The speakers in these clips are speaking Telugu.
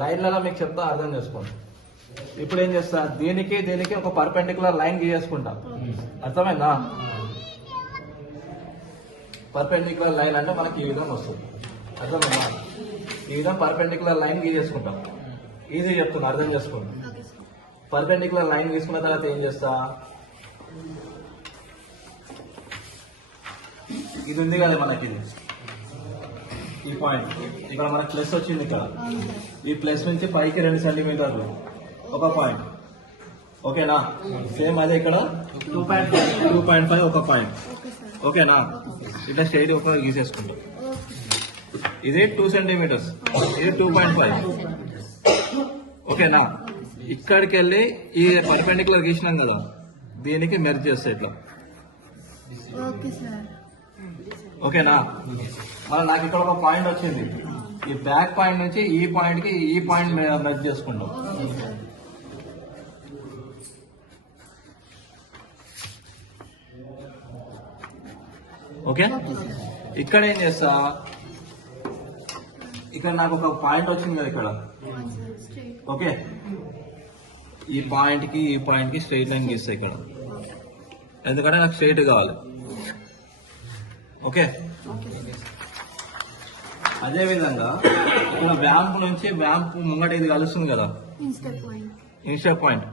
లైన్లలో మీకు చెప్తా అర్థం చేసుకోండి. ఇప్పుడు ఏం చేస్తా, దీనికి దీనికి ఒక పర్పెండిక్యులర్ లైన్ గీయేసుకుంటా. అర్థమైందా? పర్పెండిక్యులర్ లైన్ అంటే మనకి ఈ విధంగా వస్తుంది. అర్థమైందా? ఈ విధంగా పర్పెండిక్యులర్ లైన్ గీయేసుకుంటాం. ఈజీ చెప్తున్నా, అర్థం చేసుకోండి. పర్పెండిక్యులర్ లైన్ గీసుకున్న తర్వాత ఏం చేస్తా, ఇది ఉంది కదా మనకి, ఈ పాయింట్ ఇక్కడ మనకి ప్లస్ వచ్చింది. ఇక్కడ ఈ ప్లస్ నుంచి పైకి 2 సెంటీమీటర్లు ఒక పాయింట్. ఓకేనా? సేమ్ అదే ఇక్కడ 2.5 ఒక పాయింట్. ఓకేనా? ఇట్లా స్ట్రైట్ ఒక గీసేసుకుంటాం. ఇది 2 సెంటీమీటర్స్, ఇది 2.5. ఓకేనా? ఇక్కడికి వెళ్ళి ఈ పర్పెండిక్యులర్ గీసినాం కదా, దీనికి మెర్జ్ చేస్తాయి ఇట్లా. ఓకేనా? మరి నాకు ఇక్కడ ఒక పాయింట్ వచ్చింది, ఈ బ్యాక్ పాయింట్ నుంచి ఈ పాయింట్ కి ఈ పాయింట్ మెర్జ్ చేసుకుంటాం. ఓకే, ఇక్కడ ఏం చేస్తా, ఇక్కడ నాకు ఒక పాయింట్ వచ్చింది కదా ఇక్కడ. ఓకే, ఈ పాయింట్ కి ఈ పాయింట్ కి స్ట్రైట్ లైన్ గీస్తా ఇక్కడ, ఎందుకంటే నాకు స్ట్రైట్ కావాలి. ఓకే, అదే విధంగా ఇక్కడ వ్యాంప్ నుంచి వ్యాంప్ ముంగట ఇది కలుస్తుంది కదా, ఇన్స్టెప్ పాయింట్,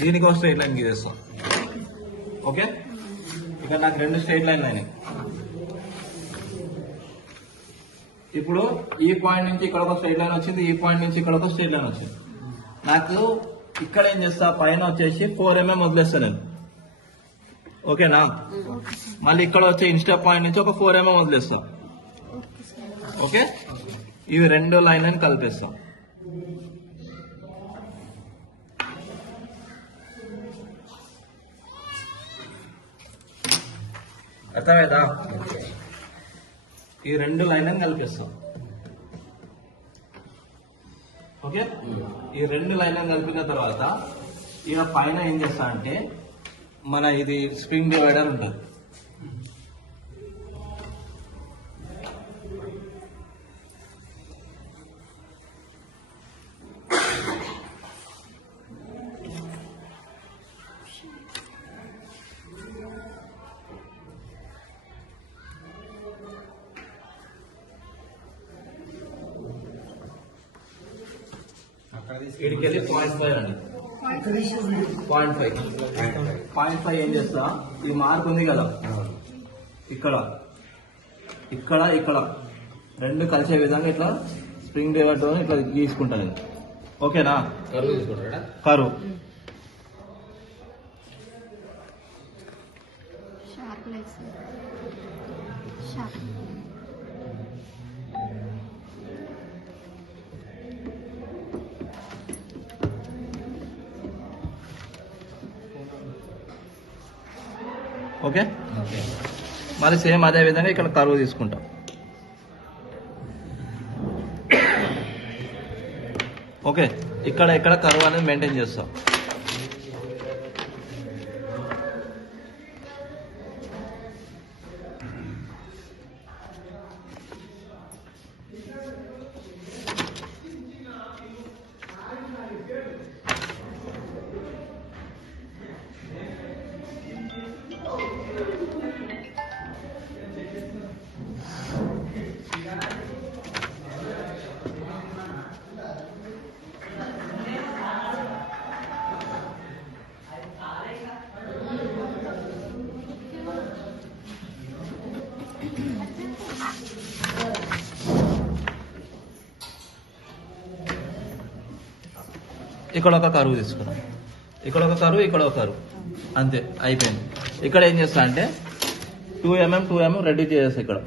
దీనికి ఒక స్ట్రైట్ లైన్ గీసేస్తాం. ఓకే, ఇక్కడ నాకు 2 స్ట్రైట్ లైన్లు అయినాయి. ఇప్పుడు ఈ పాయింట్ నుంచి ఇక్కడ ఒక స్ట్రైట్ లైన్ వచ్చింది, ఈ పాయింట్ నుంచి ఇక్కడ ఒక స్ట్రైట్ లైన్ వచ్చింది. నాకు ఇక్కడ ఏం చేస్తా, పైన వచ్చేసి 4 mm వదిలేస్తా నేను. ఓకేనా? మళ్ళీ ఇక్కడ వచ్చే ఇన్స్టెప్ పాయింట్ నుంచి ఒక 4 mm వదిలేస్తాం. ఓకే, ఇవి 2 లైన్లను కలిపేస్తాం. అర్థమైందా? ఈ 2 లైన్లను కలిపేస్తాం. ఓకే, ఈ 2 లైన్లను కలిపిన తర్వాత ఇక పైన ఏం చేస్తా అంటే మన ఇది స్ప్రింగ్ డివైడర్ ఉంటుంది. ఇక్కడికి 0.5 అండి, 0.5 ఏం చేస్తా, ఈ మార్క్ ఉంది కదా ఇక్కడ ఇక్కడ ఇక్కడ 2 కలిసే విధంగా ఇట్లా స్ప్రింగ్ డివైడర్ ఇట్లా గీసుకుంటాను నేను. ఓకేనా? కరువు ఓకే, మరి సేమ్ అదే విధంగా ఇక్కడ కరువు తీసుకుంటాం. ఓకే, ఇక్కడ ఇక్కడ కరువు అనేది మెయింటైన్ చేస్తాం. ఇక్కడ ఒక కరువు తీసుకున్నాం, ఇక్కడ ఒక కరువు, ఇక్కడ ఒక కరువు, అంతే అయిపోయింది. ఇక్కడ ఏం చేస్తా అంటే 2 mm రెడీ చేసేస్తా ఇక్కడ.